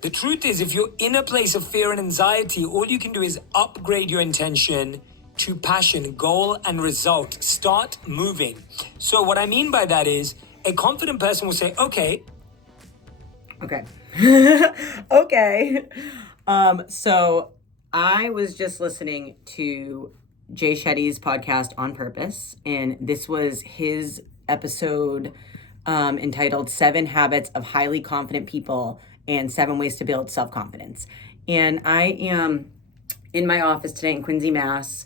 The truth is, if you're in a place of fear and anxiety, all you can do is upgrade your intention to passion, goal, and result. Start moving. So what I mean by that is, a confident person will say, okay. Okay. So I was just listening to Jay Shetty's podcast On Purpose, and this was his episode entitled 7 Habits of Highly Confident People and 7 Ways to Build Self-Confidence. And I am in my office today in Quincy, Mass,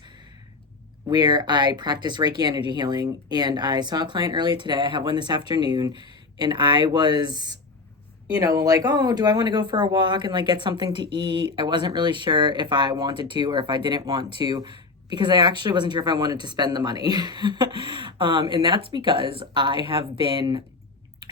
where I practice Reiki energy healing. And I saw a client earlier today. I have one this afternoon. And I was, like, oh, do I want to go for a walk and like get something to eat? I wasn't really sure if I wanted to or if I didn't want to, because I actually wasn't sure if I wanted to spend the money. And that's because I have been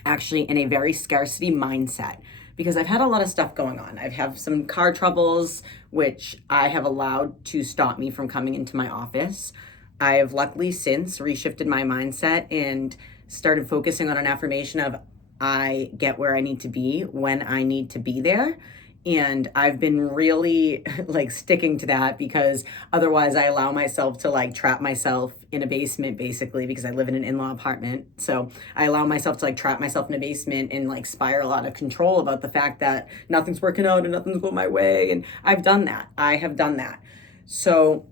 actually in a very scarcity mindset, because I've had a lot of stuff going on. I've had some car troubles, which I have allowed to stop me from coming into my office. I have luckily since reshifted my mindset and started focusing on an affirmation of I get where I need to be when I need to be there. And I've been really like sticking to that, because otherwise I allow myself to like trap myself in a basement, basically, because I live in an in-law apartment. So I allow myself to like trap myself in a basement and like spiral out of control about the fact that nothing's working out and nothing's going my way. And I've done that. I have done that. So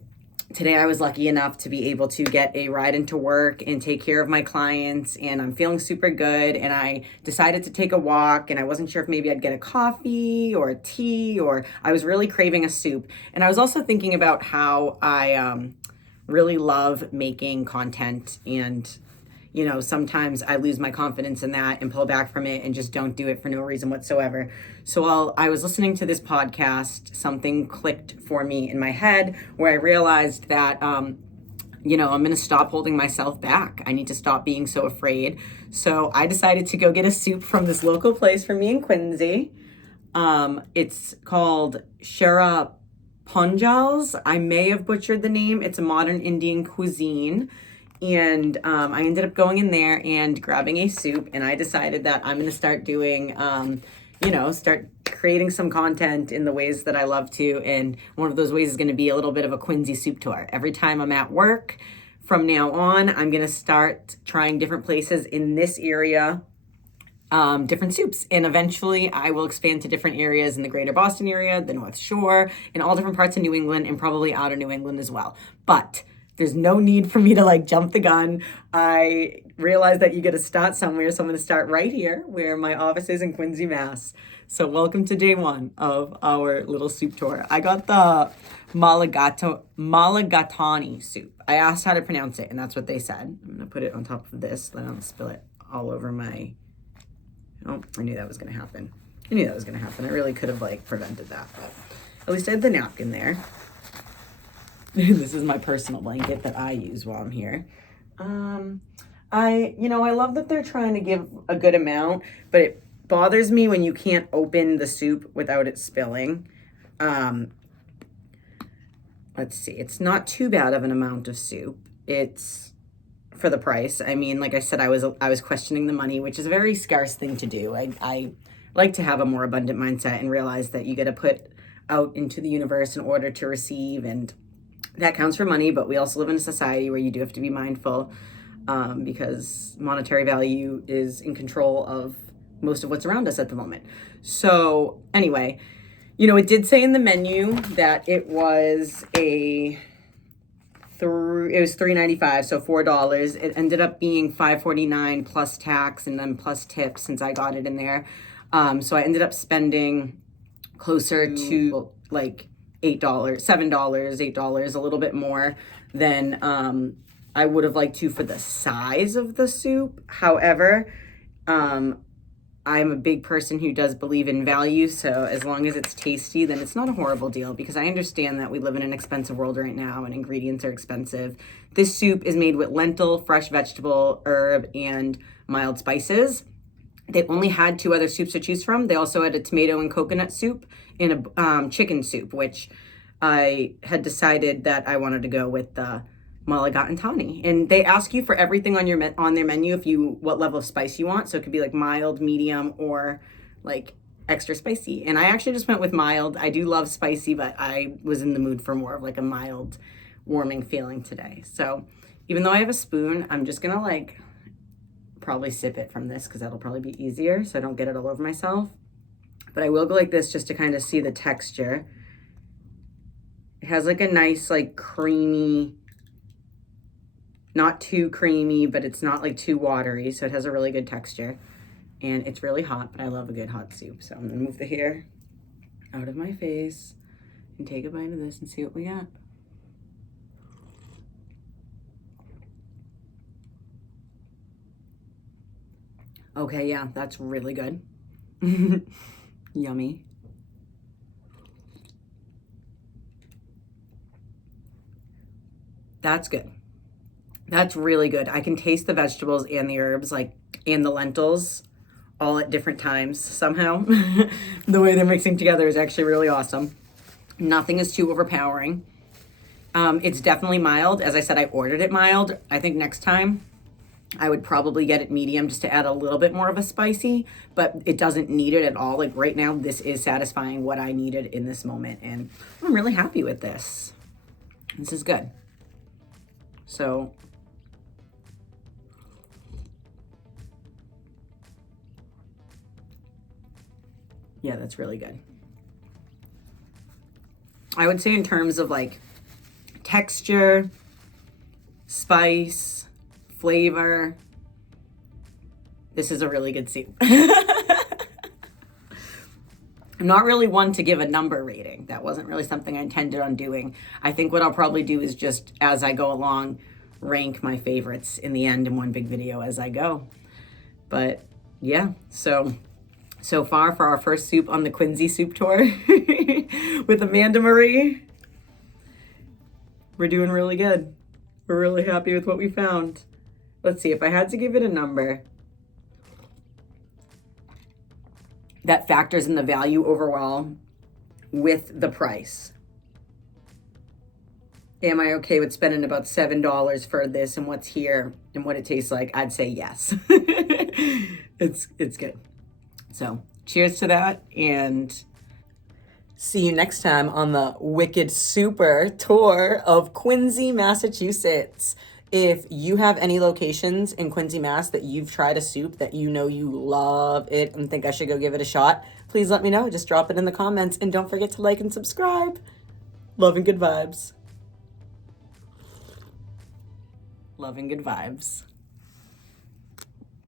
today I was lucky enough to be able to get a ride into work and take care of my clients, and I'm feeling super good. And I decided to take a walk, and I wasn't sure if maybe I'd get a coffee or a tea, or I was really craving a soup. And I was also thinking about how I really love making content, and sometimes I lose my confidence in that and pull back from it and just don't do it for no reason whatsoever. So while I was listening to this podcast, something clicked for me in my head where I realized that, I'm going to stop holding myself back. I need to stop being so afraid. So I decided to go get a soup from this local place for me in Quincy. It's called Shera Punjals. I may have butchered the name. It's a modern Indian cuisine. And I ended up going in there and grabbing a soup, and I decided that I'm going to start doing, start creating some content in the ways that I love to. And one of those ways is going to be a little bit of a Quincy soup tour. Every time I'm at work from now on, I'm going to start trying different places in this area, different soups. And eventually I will expand to different areas in the greater Boston area, the North Shore, and all different parts of New England, and probably out of New England as well. But there's no need for me to like jump the gun. I realized that you got to start somewhere. So I'm going to start right here where my office is in Quincy, Mass. So welcome to day 1 of our little soup tour. I got the Malagatani soup. I asked how to pronounce it, and that's what they said. I'm going to put it on top of this. Then I'll spill it all over my... Oh, I knew that was going to happen. I really could have like prevented that, but at least I had the napkin there. This is my personal blanket that I use while I'm here. I love that they're trying to give a good amount, but it bothers me when you can't open the soup without it spilling. Let's see. It's not too bad of an amount of soup. It's for the price. I mean, like I said, I was questioning the money, which is a very scarce thing to do. I like to have a more abundant mindset and realize that you got to put out into the universe in order to receive, and that counts for money. But we also live in a society where you do have to be mindful, because monetary value is in control of most of what's around us at the moment. So anyway, it did say in the menu that it was $3.95, so $4. It ended up being $5.49 plus tax and then plus tips since I got it in there. So I ended up spending closer to like $8, $7, $8, a little bit more than I would have liked to for the size of the soup. However, I'm a big person who does believe in value, so as long as it's tasty, then it's not a horrible deal, because I understand that we live in an expensive world right now and ingredients are expensive. This soup is made with lentil, fresh vegetable, herb, and mild spices. They only had 2 other soups to choose from. They also had a tomato and coconut soup and a chicken soup, which I had decided that I wanted to go with the Malagatani. And they ask you for everything on their menu what level of spice you want. So it could be like mild, medium, or like extra spicy. And I actually just went with mild. I do love spicy, but I was in the mood for more of like a mild, warming feeling today. So even though I have a spoon, I'm just gonna like probably sip it from this because that'll probably be easier so I don't get it all over myself. But I will go like this just to kind of see the texture. It has like a nice like creamy, not too creamy, but it's not like too watery. So it has a really good texture. And it's really hot, but I love a good hot soup. So I'm gonna move the hair out of my face and take a bite of this and see what we got. Okay, yeah, that's really good. Yummy. That's good. That's really good. I can taste the vegetables and the herbs, like, and the lentils all at different times somehow. The way they're mixing together is actually really awesome. Nothing is too overpowering. It's definitely mild. As I said, I ordered it mild. I think next time I would probably get it medium just to add a little bit more of a spicy, but it doesn't need it at all. Like right now, this is satisfying what I needed in this moment, and I'm really happy with this. This is good. So yeah, that's really good. I would say in terms of like texture, spice, flavor, this is a really good soup. I'm not really one to give a number rating. That wasn't really something I intended on doing. I think what I'll probably do is just, as I go along, rank my favorites in the end in one big video as I go. But yeah, so far for our first soup on the Quincy soup tour with Amanda Marie, we're doing really good. We're really happy with what we found. Let's see, if I had to give it a number that factors in the value overall with the price. Am I okay with spending about $7 for this and what's here and what it tastes like? I'd say yes. It's good. So cheers to that, and see you next time on the Wicked Super tour of Quincy, Massachusetts. If you have any locations in Quincy, Mass that you've tried a soup that you know you love it and think I should go give it a shot, please let me know. Just drop it in the comments, and don't forget to like and subscribe. Love and good vibes. Love and good vibes.